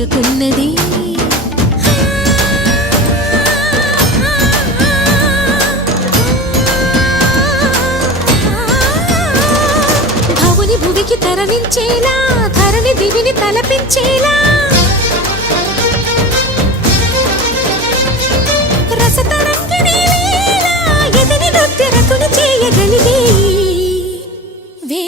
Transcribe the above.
చేరుతున్నది. భవుని భువికి తరలించేలా, ధరణి దివిని తలపించేలా రసతరంగిణి లీలా ఎదిని నృత్య రతులు చేయగలిగే వే